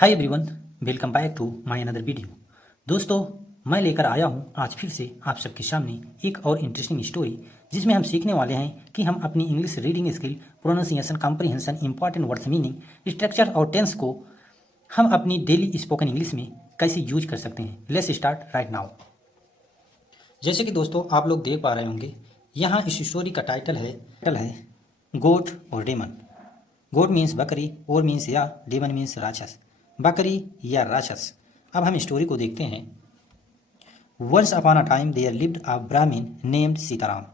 Hi everyone, welcome back to my another video. दोस्तों, मैं लेकर आया हूँ आज फिर से आप सबके सामने एक और इंटरेस्टिंग स्टोरी, जिसमें हम सीखने वाले हैं कि हम अपनी English reading skill, pronunciation, comprehension, important words meaning, structure और टेंस को हम अपनी डेली स्पोकन इंग्लिश में कैसे यूज कर सकते हैं। Let's start right now. जैसे कि दोस्तों आप लोग देख पा रहे होंगे, यहाँ इस स्टोरी का टाइटल है गोट और डेमन। गोट मीन्स बकरी, और मीन्स या, डेमन मीन्स राक्षस, बकरी या राक्षस। अब हम स्टोरी को देखते हैं। Once upon a time there lived a Brahmin named Sitaram.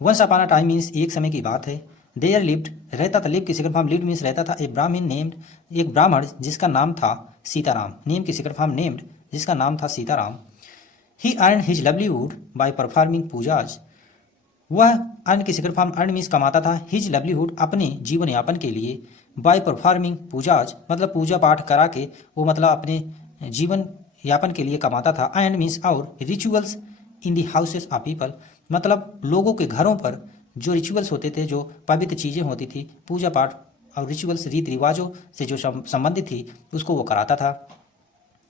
Once upon a time means एक समय की बात है। देयर लिव्ड रहता था, लिव की सेकंड फॉर्म लिव्ड मीन्स रहता था, ए ब्राह्मण नेम्ड एक ब्राह्मण जिसका नाम था सीताराम। नेम की सेकंड फॉर्म नेम्ड जिसका नाम था Sitaram. He earn his livelihood by performing pujas. वह अर्न की सेकंड फॉर्म अर्न मीन्स कमाता था, हिज लवलीहुड अपने जीवन यापन के लिए, बाय परफॉर्मिंग पूजाज मतलब पूजा पाठ करा के वो मतलब अपने जीवन यापन के लिए कमाता था। एंड मीन्स और, rituals in the houses of people मतलब लोगों के घरों पर जो रिचुअल्स होते थे, जो पवित्र चीज़ें होती थी, पूजा पाठ और रिचुअल्स रीति रिवाजों से जो संबंधित थी उसको वो कराता था।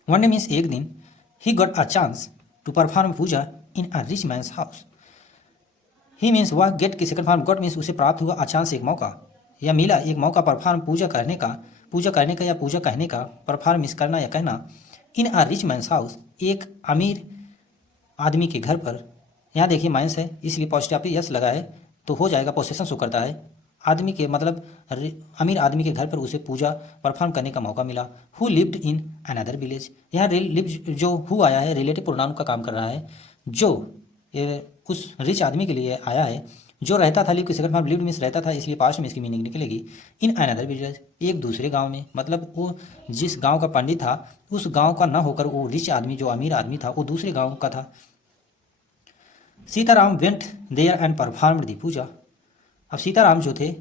वन डे मीन्स एक दिन, he got a chance to perform puja in a rich man's house. He means वह, गेट की सेकंड फॉर्म गॉट मीन्स उसे प्राप्त हुआ अचानक से एक मौका या मिला एक मौका परफॉर्म पूजा करने का या पूजा कहने का, परफॉर्म मीन्स करना या कहना। इन अ रिच मैन्स हाउस एक अमीर आदमी के घर पर। यहाँ देखिए माइंस है इसलिए पॉजिटिव पे यस लगा है तो हो जाएगा, पोसेशन शो करता है। आदमी के मतलब अमीर आदमी के घर पर उसे पूजा परफॉर्म करने का मौका मिला। Who lived in another village. यहाँ लिव जो हु आया है रिलेटिव प्रोनाउन का काम कर रहा है, जो उस रिच आदमी के लिए आया है जो रहता था। लिव की सेकंड फॉर्म लिव्ड मीन्स रहता था, इसलिए पास्ट में इसकी मीनिंग निकलेगी। इन अनदर विलेज एक दूसरे गांव में, मतलब वो जिस गांव का पंडित था उस गांव का ना होकर वो रिच आदमी जो अमीर आदमी था वो दूसरे गांव का था। Sitaram went there and performed the puja. अब सीताराम जो थे,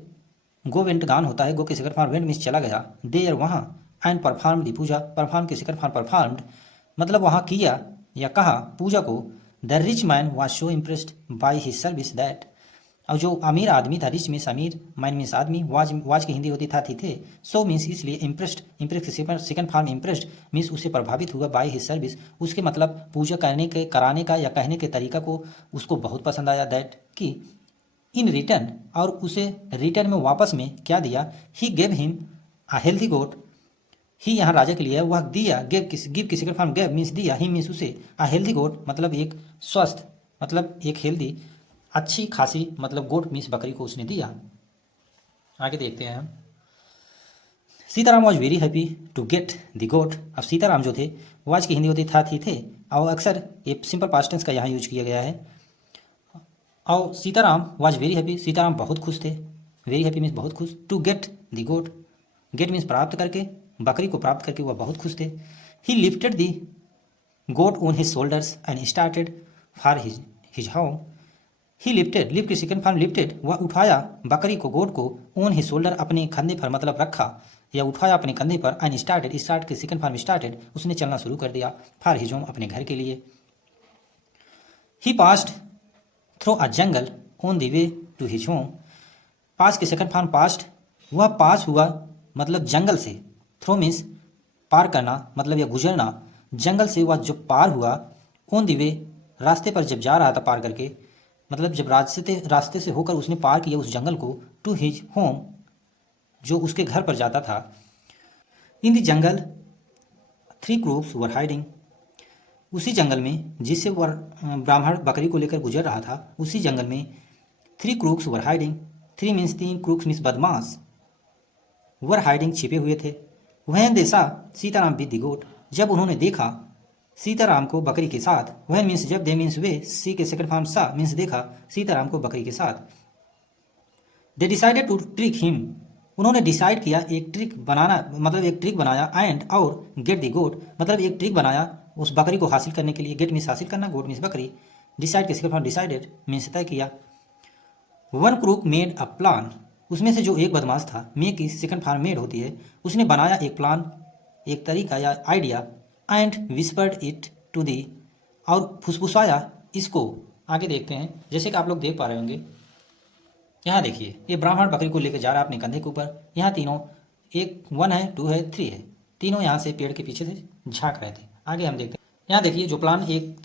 गो वेंट गान होता है, गो के सेकंड फॉर्म वेंट मीन्स चला गया, देयर वहाँ, and perform the puja perform के सेकंड फॉर्म परफॉर्म्ड मतलब वहाँ किया या कहा पूजा को। The rich man was so impressed by his service that. अब जो अमीर आदमी था, रिच मीन्स अमीर, मैन मीन्स आदमी, वाज की हिंदी होती था थी थे, सो मीन्स इसलिए impressed, impress second form impressed means उससे प्रभावित हुआ, बाय हिज सर्विस उसके मतलब पूजा करने के कराने का या कहने के तरीका को उसको बहुत पसंद आया। दैट कि इन रिटर्न और उसे रिटर्न में वापस में क्या दिया, he gave him a healthy goat. ही यहाँ राजा के लिए वह दिया, गिव की सेकंड फॉर्म गेव मीन्स दिया, ही मीन्स उसे, अ हेल्थी गोट मतलब एक स्वस्थ मतलब एक हेल्दी अच्छी खासी मतलब गोट मीन्स बकरी को उसने दिया। आगे देखते हैं हम। Sitaram was very happy to get the goat. अब सीताराम जो थे, वाज की हिंदी होती था थी थे, और अक्सर ये सिंपल पास्ट टेंस का यहाँ यूज किया गया है। और Sitaram was very happy, Sitaram बहुत खुश थे, वेरी हैप्पी मीन्स बहुत खुश, to get the goat, get means प्राप्त करके, बकरी को प्राप्त करके वह बहुत खुश थे। He lifted the goat on his shoulders and started for his home. He lifted, lift की सेकंड फॉर्म लिफ्टेड वह उठाया बकरी को, गोट को, ऑन हिज शोल्डर अपने कंधे पर मतलब रखा या उठाया अपने कंधे पर, एंड स्टार्टेड स्टार्ट की सेकंड फॉर्म स्टार्टेड उसने चलना शुरू कर दिया, फॉर हिज होम अपने घर के लिए। He passed through a jungle on the way to his home. Pass की सेकंड फॉर्म पास्ट, वह पास हुआ मतलब जंगल से, थ्रू मीन्स पार करना मतलब या गुजरना, जंगल से वह जो पार हुआ, ऑन द वे रास्ते पर जब जा रहा था पार करके, मतलब जब रास्ते से होकर उसने पार किया उस जंगल को, टू हिज होम जो उसके घर पर जाता था। In the jungle three crooks were hiding. उसी जंगल में जिससे वह ब्राह्मण बकरी को लेकर गुजर रहा था, उसी जंगल में थ्री क्रूक्स वर हाइडिंग, थ्री मीन्स तीन, क्रूक्स मीन्स बदमाश, वर हाइडिंग छिपे हुए थे। वह देसा सीताराम विद द गोट, जब उन्होंने देखा सीताराम को बकरी के साथ, वह मीन्स जब, दे मीन्स वे, सी के सेकंड फॉर्म सा मीन्स देखा सीताराम को बकरी के साथ। They decided to trick him, उन्होंने डिसाइड किया एक ट्रिक बनाना मतलब एक ट्रिक बनाया, एंड और गेट द गोट मतलब एक ट्रिक बनाया उस बकरी को हासिल करने के लिए, गेट मीन्स हासिल करना, गोट मीन्स बकरी, डिसाइड के सेकंड फॉर्म डिसाइडेड मीन्स तय किया। One crook made a plan, उसमें से जो एक बदमाश था, मेक की सेकंड फॉर्म मेड होती है, उसने बनाया एक प्लान, एक तरीका या idea, and whispered it to the और फुसफुसाया इसको। आगे देखते हैं, जैसे कि आप लोग देख पा रहे होंगे, यहाँ देखिए ये ब्राह्मण बकरी को लेकर जा रहा है अपने कंधे के ऊपर। यहाँ तीनों, एक वन है, टू है, थ्री है, तीनों यहाँ से पेड़ के पीछे से झांक रहे थे। आगे हम देखते हैं, यहाँ देखिए जो प्लान एक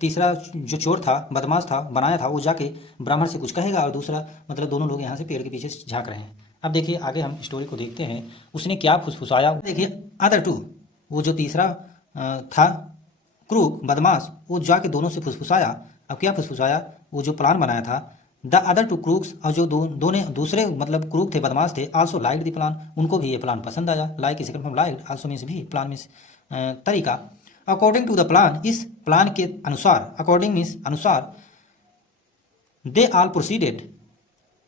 तीसरा जो चोर था, बदमाश था, बनाया था, वो जाके ब्राह्मण से कुछ कहेगा और दूसरा मतलब दोनों लोग यहाँ से पेड़ के पीछे से झांक रहे हैं। अब देखिए आगे हम स्टोरी को देखते हैं, उसने क्या फुसफुसाया। देखिए अदर टू, वो जो तीसरा था क्रूक, बदमाश, वो जाके दोनों से फुसफुसाया। अब क्या फुसफुसाया, वो जो प्लान बनाया था, द अदर टू क्रूक्स, और जो दूसरे मतलब क्रूक थे, बदमाश थे, आल्सो लाइक द प्लान, उनको भी ये प्लान पसंद आया। Like is second from like, also means भी, प्लान मीन्स तरीका। अकॉर्डिंग टू द प्लान, इस प्लान के अनुसार, अकॉर्डिंग मीन्स अनुसार, दे आल प्रोसीडेड,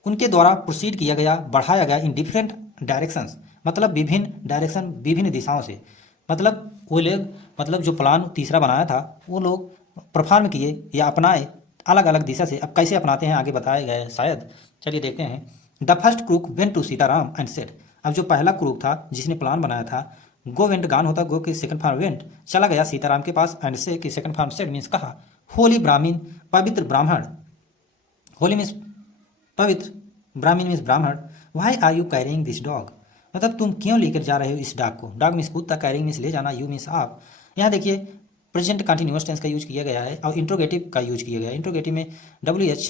उनके द्वारा प्रोसीड किया गया, बढ़ाया गया, इन डिफरेंट डायरेक्शंस, मतलब विभिन्न डायरेक्शन, विभिन्न दिशाओं से। मतलब वो लोग, मतलब जो प्लान तीसरा बनाया था, वो लोग परफॉर्म किए या अपनाए अलग अलग दिशा से। अब कैसे अपनाते हैं आगे बताया गया है शायद, चलिए देखते हैं। The first crook went to Sitaram and said, अब जो पहला क्रूक था जिसने प्लान बनाया था, गो वेंट गान होता, गो के सेकंड फॉर्म वेंट, चला गया सीताराम के पास, एंड से की सेकंड फॉर्म सेड मीन्स कहा, होली ब्राह्मीण, पवित्र ब्राह्मण, होली मीन्स पवित्र, ब्राह्मीण मीन्स ब्राह्मण, why are you carrying this dog, मतलब तुम क्यों लेकर जा रहे हो इस डॉग को। डॉग मीन्स कुत्ता, कैरिंग मीन्स ले जाना, यू मीन्स आप। यहाँ देखिए प्रेजेंट कंटिन्यूअस टेंस का यूज किया गया है और इंट्रोगेटिव का यूज किया गया है। इंट्रोगेटिव में WH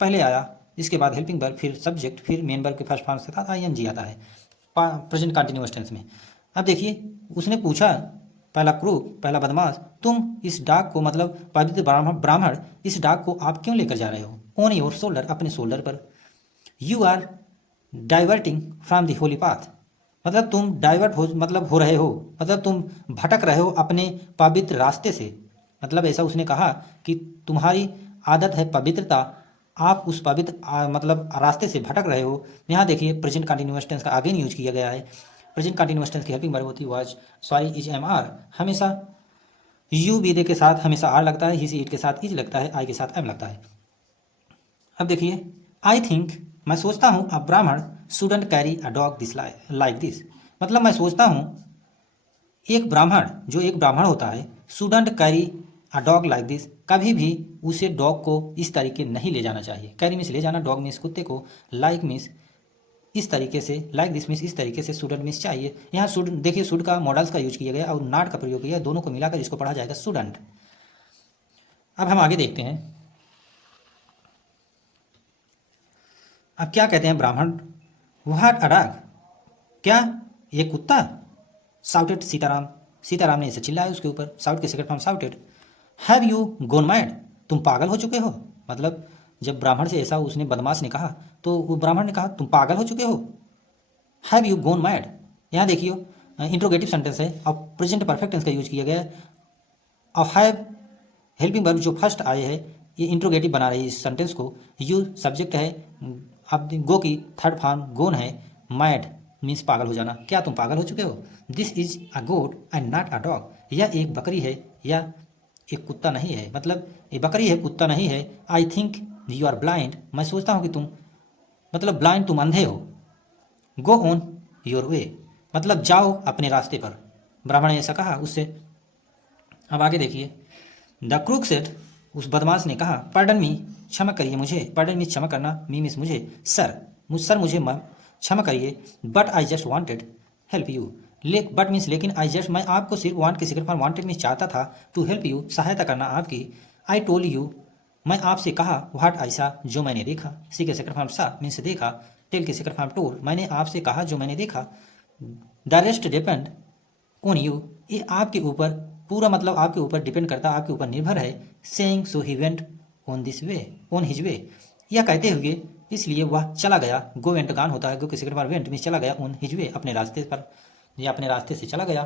पहले आया, इसके बाद हेल्पिंग वर्ब, फिर सब्जेक्ट, फिर मेन वर्ब के फर्स्ट फॉर्म के साथ ING आता है प्रेजेंट कंटिन्यूअस टेंस में। अब देखिए उसने पूछा, पहला क्रूक, पहला बदमाश, तुम इस डॉग को, मतलब पवित्र ब्राह्मण, इस डॉग को आप क्यों लेकर जा रहे हो, ऑन योर शोल्डर, अपने शोल्डर पर। You are diverting from the holy path, मतलब तुम डाइवर्ट हो, मतलब हो रहे हो, मतलब तुम भटक रहे हो अपने पवित्र रास्ते से। मतलब ऐसा उसने कहा कि तुम्हारी आदत है पवित्रता, आप उस पवित्र मतलब रास्ते से भटक रहे हो। यहाँ देखिए प्रेजेंट कंटिन्यूअस टेंस का अगेन यूज किया गया है। प्रेजेंट कंटिन्यूअस टेंस की हेल्पिंग वर्ब होती है was, sorry is, am, are, हमेशा यू बी दे के साथ हमेशा आर लगता है, ही सी इट के साथ इज लगता है, आई के साथ एम लगता है। अब देखिए, आई थिंक, मैं सोचता हूँ, अ ब्राह्मण shouldn't carry a dog this like this, मतलब मैं सोचता हूँ एक ब्राह्मण, जो एक ब्राह्मण होता है, shouldn't carry a dog like this, कभी भी उसे डॉग को इस तरीके नहीं ले जाना चाहिए। कैरी मीन्स ले जाना, डॉग मीन्स कुत्ते को, लाइक मीन्स इस तरीके से, लाइक दिस मीन्स इस तरीके से, शुडंट मीन्स चाहिए। यहाँ शुड देखिए, शुड का मॉडल्स का यूज किया गया और नॉट का प्रयोग किया, दोनों को मिलाकर इसको पढ़ा जाएगा शुडंट। अब हम आगे देखते हैं, अब क्या कहते हैं ब्राह्मण, व्हाट अ डॉग, क्या ये कुत्ता, साउटेड सीताराम, सीताराम ने इसे चिल्लाया उसके ऊपर, साउट के second form shouted. Have you gone mad, तुम पागल हो चुके हो, मतलब जब ब्राह्मण से ऐसा उसने, बदमाश ने कहा, तो वो ब्राह्मण ने कहा तुम पागल हो चुके हो। हैव यू गोन मैड, यहाँ देखिए इंट्रोगेटिव सेंटेंस है और प्रेजेंट परफेक्ट टेंस का यूज किया गया है। और हैव हेल्पिंग वर्ब जो फर्स्ट आए है, ये इंट्रोगेटिव बना रही है इस सेंटेंस को। यू सब्जेक्ट है, अब गो की थर्ड फॉर्म गोन है, मैड मीन्स पागल हो जाना, क्या तुम पागल हो चुके हो। This is a goat and not a dog, यह एक बकरी है या एक कुत्ता नहीं है, मतलब ये बकरी है, कुत्ता नहीं है। I think you are blind, मैं सोचता हूँ कि तुम, मतलब ब्लाइंड तुम अंधे हो। गो ऑन योर वे, मतलब जाओ अपने रास्ते पर, ब्राह्मण ने ऐसा कहा उससे। अब आगे देखिए, द क्रूक सेड, उस बदमाश ने कहा, पार्डन मी, क्षमा करिए मुझे, पार्डन मी क्षमा करना, मी मीन्स मुझे, सर मुझे क्षमा करिए, but I just wanted help you, but means लेकिन, आई जस्ट मैं आपको सिर्फ, वांट के सेकंड फॉर्म वांटेड मीन्स चाहता था, टू हेल्प यू सहायता करना आपकी, आई टोल्ड यू मैं आपसे कहा, व्हाट ऐसा जो मैंने देखा, सी के सेकंड फॉर्म सा मीन्स देखा, टेल के सेकंड फॉर्म टोल्ड मैंने आपसे कहा जो मैंने देखा, the rest depend on you, ये आपके ऊपर पूरा, मतलब आपके ऊपर डिपेंड करता, आपके ऊपर निर्भर है। Saying so he went on this way, on his way, यह कहते हुए इसलिए वह चला गया, गो वेंट गान होता है, गो के सेकंड बार वेंट मीन्स चला गया, ऑन हिज वे अपने रास्ते पर, या अपने रास्ते से चला गया।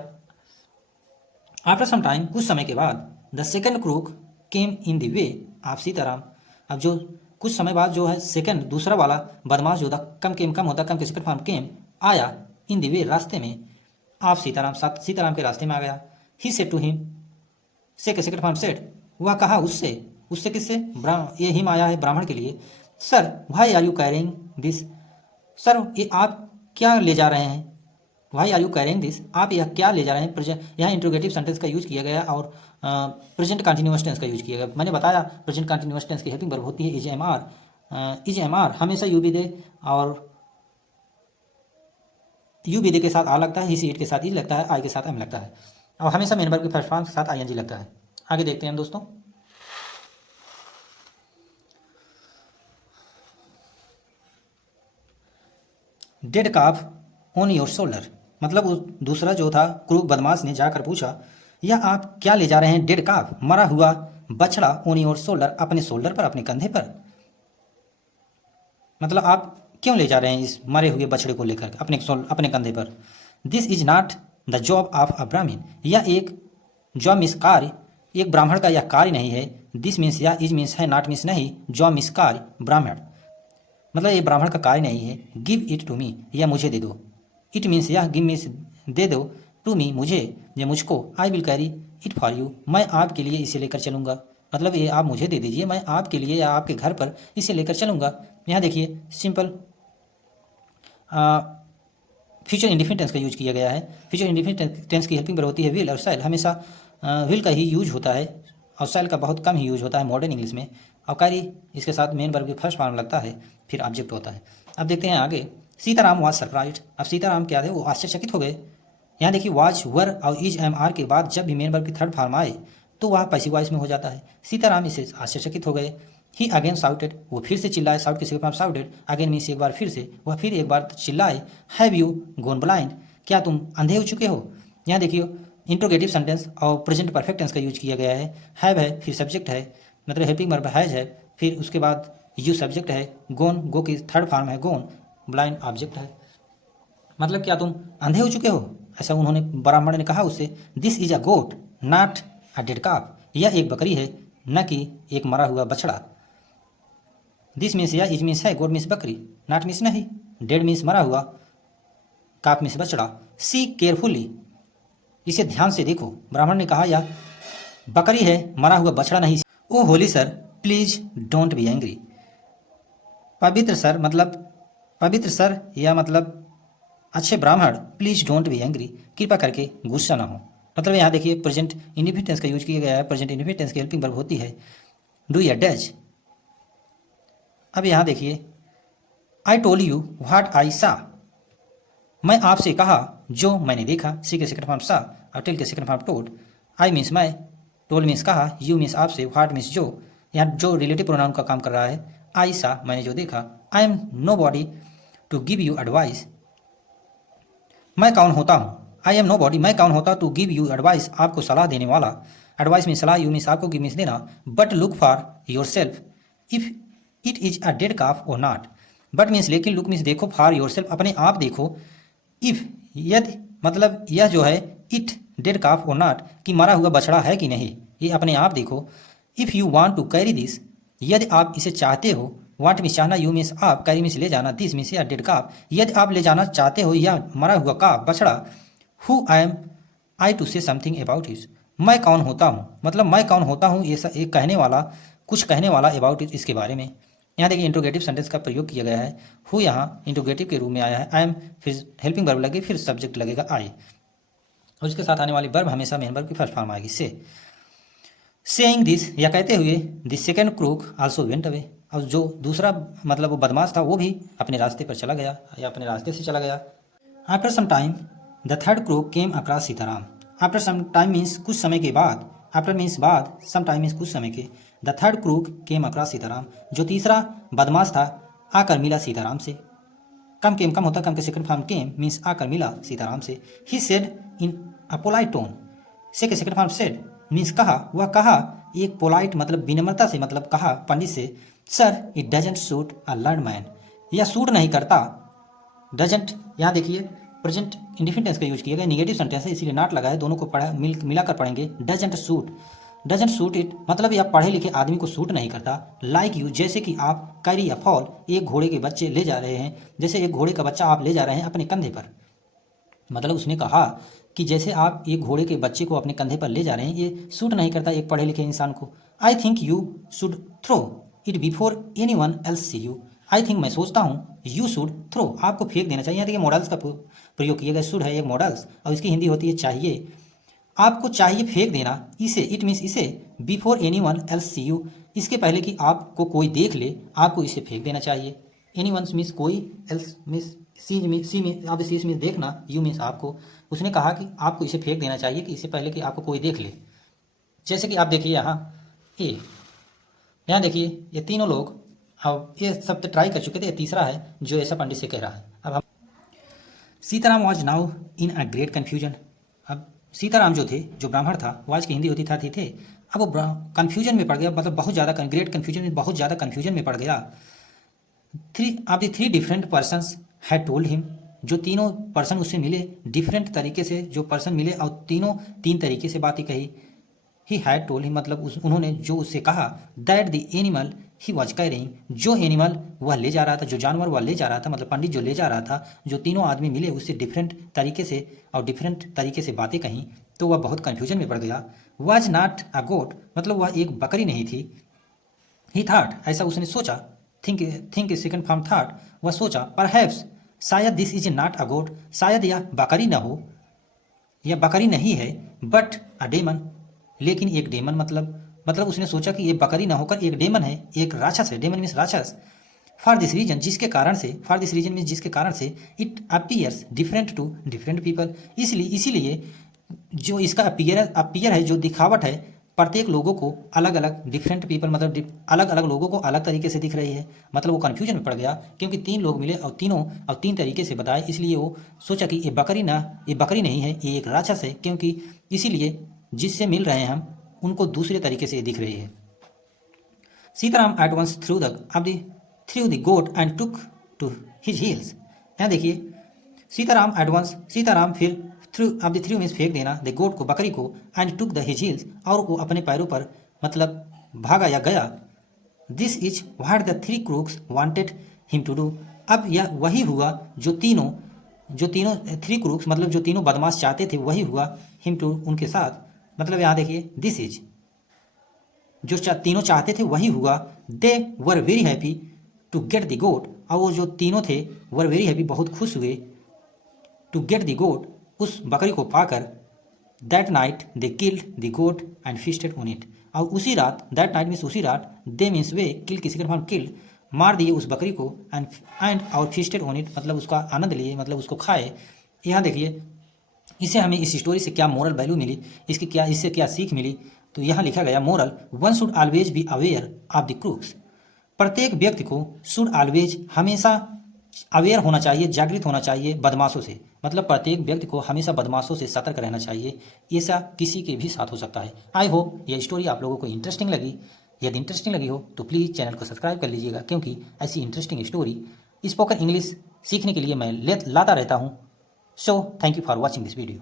आफ्टर सम टाइम, कुछ समय के बाद, the second crook came in the way of Sitaram, अब जो कुछ समय बाद जो है सेकंड दूसरा वाला बदमाश जो होता, कम होता, कम के सेकंड फॉर्म केम, आया, इन द वे रास्ते में, आप सीताराम, साथ सीताराम के रास्ते में आ गया। ही सेड टू हिम, से के सेकंड फॉर्म सेड, वह कहा उससे, उससे किससे, ये हिम आया है ब्राह्मण के लिए। Sir why are you carrying this, sir ये आप क्या ले जा रहे हैं, why are you carrying this, आप यह क्या ले जा रहे हैं। प्रेजेंट, यहाँ इंट्रोगेटिव सेंटेंस का यूज किया गया और प्रेजेंट कंटिन्यूअस टेंस का यूज किया गया। मैंने बताया प्रेजेंट कंटिन्यूअस टेंस की हेल्पिंग वर्ब होती है इज एम आर, हमेशा यू बी दे और यू विधि के साथ आ लगता है, ही सी इट के साथ इज लगता है, आई के साथ एम लगता है, और हमेशा मेन वर्ब के फर्स्ट फॉर्म के साथ आई एन जी लगता है। आगे देखते हैं दोस्तों। Dead calf on your shoulder, मतलब उस दूसरा जो था क्रूक बदमाश ने जाकर पूछा, यह आप क्या ले जा रहे हैं डेड काफ, मरा हुआ बछड़ा, ऑन योर शोल्डर, अपने शोल्डर पर, अपने कंधे पर, मतलब आप क्यों ले जा रहे हैं इस मरे हुए बछड़े को लेकर अपने कंधे पर। This is not the job of a ब्राह्मण, यह एक जॉब मीन्स कार्य, एक ब्राह्मण का यह कार्य नहीं है। दिस मीन्स या, इज मीन्स है, नॉट मीन्स नहीं, जॉब मीन्स कार्य, ब्राह्मण मतलब ये ब्राह्मण का कार्य नहीं है। गिव इट टू मी, यह मुझे दे दो। इट मीन्स यह, गिव मीन्स दे दो, टू मी मुझे, या मुझको, I will carry it for you, मैं आपके लिए इसे लेकर चलूँगा, मतलब ये आप मुझे दे दीजिए, मैं आपके लिए या आपके घर पर इसे लेकर चलूँगा। यहाँ देखिए सिंपल फ्यूचर इंडिफिनिट टेंस का यूज किया गया है। फ्यूचर इंडिफिनिट टेंस की हेल्पिंग वर्ब होती है विल और शैल, हमेशा विल का ही यूज होता है और शैल का बहुत कम ही यूज होता है मॉडर्न इंग्लिश में, और कैरी इसके साथ मेन वर्ब के फर्स्ट फॉर्म लगता है, फिर ऑब्जेक्ट होता है। अब देखते हैं आगे। सीताराम वाज सरप्राइज्ड, अब सीताराम क्या थे, वो आश्चर्यचकित हो गए। यहाँ देखिए वाज, वर और इज एम आर के बाद जब भी मेन वर्ब की थर्ड फॉर्म आए तो वह पैसिव वॉइस में हो जाता है। सीताराम इसे आश्चर्यचकित हो गए। ही अगेन साउटेड, वो फिर से चिल्लाए, साउट किसी फॉर्म साउटेड, अगेन मीन्स एक बार फिर से, वह फिर एक बार चिल्लाए। हैव यू गोन ब्लाइंड, क्या तुम अंधे हो चुके हो। यहाँ देखिए इंट्रोगेटिव सेंटेंस और प्रेजेंट परफेक्ट टेंस का यूज किया गया है। हैव है, फिर सब्जेक्ट है, मतलब हेल्पिंग वर्ब हैज है, फिर उसके बाद यू सब्जेक्ट है, गोन गो की थर्ड फॉर्म है गोन, ब्लाइंड ऑब्जेक्ट है, मतलब क्या तुम अंधे हो चुके हो, ऐसा उन्होंने ब्राह्मण ने कहा उससे। This is a goat not a dead calf, यह एक बकरी है न कि एक मरा हुआ बछड़ा। दिस मीन्स या, इज मीन्स है, गोट मीन्स बकरी, नॉट मीन्स नहीं, डेड मीन्स मरा हुआ, काफ मीन्स बछड़ा। सी केयरफुली, इसे ध्यान से देखो, ब्राह्मण ने कहा यह बकरी है, मरा हुआ बछड़ा नहीं। O holy sir please don't be angry, पवित्र सर मतलब पवित्र सर या मतलब अच्छे ब्राह्मण, प्लीज डोंट बी एंग्री, कृपा करके गुस्सा ना हो, मतलब यहाँ देखिए प्रेजेंट इंडिफिनिट टेंस का यूज किया गया है। प्रेजेंट इंडिफिनिट टेंस की हेल्पिंग वर्ब होती है डू या डज। अब यहाँ देखिए I told you what I सा, मैं आपसे कहा जो मैंने देखा, सी के सेकंड फॉर्म सा और टेल के second form told. I means मैं, टोल मीन्स कहा, यू मीन्स आपसे, व्हाट मीन्स जो, यहाँ जो रिलेटिव प्रोनाउन का काम कर रहा है। आई सा मैंने जो देखा, I am nobody to give you advice, मैं कौन होता हूँ, आई एम नो बॉडी मैं कौन होता टू गिव यू एडवाइस, आपको सलाह देने वाला, एडवाइस मीन सलाह, यू मीन्स आपको, गिव मीन्स देना, but look for yourself if it is a dead calf or not, but means लेकिन, लुक मीन्स देखो, फॉर योर सेल्फ अपने आप देखो, इफ यदि मतलब यह जो है, it dead calf or not कि मरा हुआ बछड़ा है कि नहीं, ये अपने आप देखो। If you want to carry this, यदि आप इसे चाहते हो, वांट मीन्स चाहना, यू मीन्स आप, कैरी मीन्स ले जाना, दिस मीन्स या डेड काफ, यदि आप ले जाना चाहते हो यह मरा हुआ काफ बछड़ा। Who I am I to say something about it, मैं कौन होता हूँ, मतलब मैं कौन होता हूँ ये एक कहने वाला, कुछ कहने वाला, अबाउट इट इसके बारे में। यहाँ देखिए इंट्रोगेटिव सेंटेंस का प्रयोग किया गया है। हु यहाँ इंट्रोगेटिव के रूप में आया है, आई एम फिर हेल्पिंग वर्ब लगे, फिर सब्जेक्ट लगेगा आई, और उसके साथ आने वाली वर्ब हमेशा मेन वर्ब की फर्स्ट फॉर्म आएगी से। सेइंग दिस या कहते हुए, this second crook also went away, और जो दूसरा मतलब वो बदमाश था वो भी अपने रास्ते पर चला गया या अपने रास्ते से चला गया। After some time the third crook came across Sitaram, after some time means कुछ समय के बाद, आफ्टर मीन्स बाद, सम टाइम मीन्स कुछ समय के, the third crook came across Sitaram, जो तीसरा बदमाश था आकर मिला सीताराम से। कम केम कम होता, कम के सेकंड फॉर्म केम मीन्स आकर मिला सीताराम से। He said in a polite tone, से के सेकंड फॉर्म सेड मीन्स कहा, वह कहा एक पोलाइट मतलब विनम्रता से, मतलब कहा पंडित से, sir it doesn't suit a learn man, यह सूट नहीं करता, डजेंट यहाँ देखिए प्रेजेंट इंडिफिनिट टेंस का यूज किया गया, निगेटिव सेंटेंस है इसीलिए नॉट लगा है, दोनों को पढ़ा मिलाकर पढ़ेंगे। Doesn't suit, doesn't suit it मतलब यह पढ़े लिखे आदमी को सूट नहीं करता। लाइक यू जैसे कि आप, कैरी अ फॉल एक घोड़े के बच्चे ले जा रहे हैं, जैसे एक घोड़े का बच्चा आप ले जा रहे हैं अपने कंधे पर, मतलब उसने कहा कि जैसे आप एक घोड़े के बच्चे को अपने कंधे पर ले जा रहे हैं, ये सूट नहीं करता एक पढ़े लिखे इंसान को। I think you should throw it before anyone else see you, I think मैं सोचता हूँ, यू शुड थ्रो आपको फेंक देना चाहिए। यहाँ देखिए मॉडल्स का प्रयोग किया गया, शुड है एक मॉडल्स और इसकी हिंदी होती है चाहिए, आपको चाहिए फेंक देना, इसे, इट मीन्स इसे, before anyone else see you इसके पहले कि आपको कोई देख ले, आपको इसे फेंक देना चाहिए। एनी वन मीन्स कोई, एल्स मीन्स सी में आप सी में देखना, यू मीन्स आपको, उसने कहा कि आपको इसे फेंक देना चाहिए कि इससे पहले कि आपको कोई देख ले। जैसे कि आप देखिए यहाँ ए, यहाँ देखिए ये तीनों लोग अब ये सब तो ट्राई कर चुके थे, ये तीसरा है जो ऐसा पंडित से कह रहा है। अब हम Sitaram was now in a great confusion. अब सीताराम जो थे, जो ब्राह्मण था, वो आज की हिंदी होती थे, अब वो कन्फ्यूजन में पड़ गया, मतलब बहुत ज़्यादा ग्रेट कन्फ्यूजन में, बहुत ज़्यादा कन्फ्यूजन में पड़ गया। Three different persons had told him, जो तीनों पर्सन उससे मिले डिफरेंट तरीके से, जो पर्सन मिले और तीनों तीन तरीके से बातें कही। ही हैड टोल्ड हिम मतलब उन्होंने जो उससे कहा, that the animal he was carrying, जो एनिमल वह ले जा रहा था, जो जानवर वह ले जा रहा था, मतलब पंडित जो ले जा रहा था, जो तीनों आदमी मिले उससे डिफरेंट तरीके से और डिफरेंट तरीके से बातें कहीं, तो वह बहुत कन्फ्यूजन में पड़ गया। वॉज नॉट अ गोट मतलब वह एक बकरी नहीं थी। ही थॉट ऐसा उसने सोचा, थिंक सेकंड फॉर्म थॉट, वह सोचा, परहैप्स शायद दिस इज नॉट अ गोट, शायद यह बकरी न हो, यह बकरी नहीं है, बट अ डेमन, लेकिन एक डेमन मतलब उसने सोचा कि ये बकरी ना होकर एक डेमन है, एक राक्षस है। डेमन मीन्स राक्षस। फॉर दिस रीजन मीन्स जिसके कारण से it appears different to different people, इसीलिए जो इसका अपीयर है, जो दिखावट है, प्रत्येक लोगों को अलग अलग डिफरेंट पीपल मतलब अलग अलग लोगों को अलग तरीके से दिख रही है। मतलब वो कन्फ्यूजन में पड़ गया क्योंकि तीन लोग मिले और तीन तरीके से बताए, इसलिए वो सोचा कि ये बकरी नहीं है, ये एक राक्षस है, क्योंकि इसीलिए जिससे मिल रहे हैं हम उनको दूसरे तरीके से दिख रही है। Sitaram at once threw the goat and took to his heels. यहाँ देखिए सीताराम फिर थ्रू मीन्स फेंक देना, द गोट को, बकरी को, and took the his heels और वो अपने पैरों पर मतलब भागा या गया। This is what the three crooks wanted him to do. अब यह वही हुआ जो तीनों थ्री क्रूक्स मतलब जो तीनों बदमाश चाहते थे, वही हुआ हिम टू उनके साथ। मतलब यहाँ देखिए दिस इज जो तीनों चाहते थे वही हुआ। They were very happy to get the goat, और वो जो तीनों थे वर वेरी हैप्पी बहुत खुश हुए, टू गेट द गोट उस बकरी को पाकर। That night they killed the goat and feasted on it, और उसी रात, दैट नाइट मीन्स उसी रात, दे मीन्स वे, किल किसी का किल्ड मार दिए उस बकरी को, एंड और फीस्टेड ऑन इट मतलब उसका आनंद लिए, मतलब उसको खाए। यहाँ देखिए इससे हमें इस स्टोरी से क्या मोरल वैल्यू मिली, इससे क्या सीख मिली। तो यहाँ लिखा गया moral, one should always be aware of the crooks. प्रत्येक व्यक्ति को शुड ऑलवेज हमेशा अवेयर होना चाहिए, जागृत होना चाहिए बदमाशों से, मतलब प्रत्येक व्यक्ति को हमेशा बदमाशों से सतर्क रहना चाहिए। ऐसा किसी के भी साथ हो सकता है। आई होप यह स्टोरी आप लोगों को इंटरेस्टिंग लगी। यदि इंटरेस्टिंग लगी हो तो प्लीज़ चैनल को सब्सक्राइब कर लीजिएगा, क्योंकि ऐसी इंटरेस्टिंग स्टोरी स्पोकन इंग्लिश सीखने के लिए मैं लाता रहता हूँ। So, thank you for watching this video.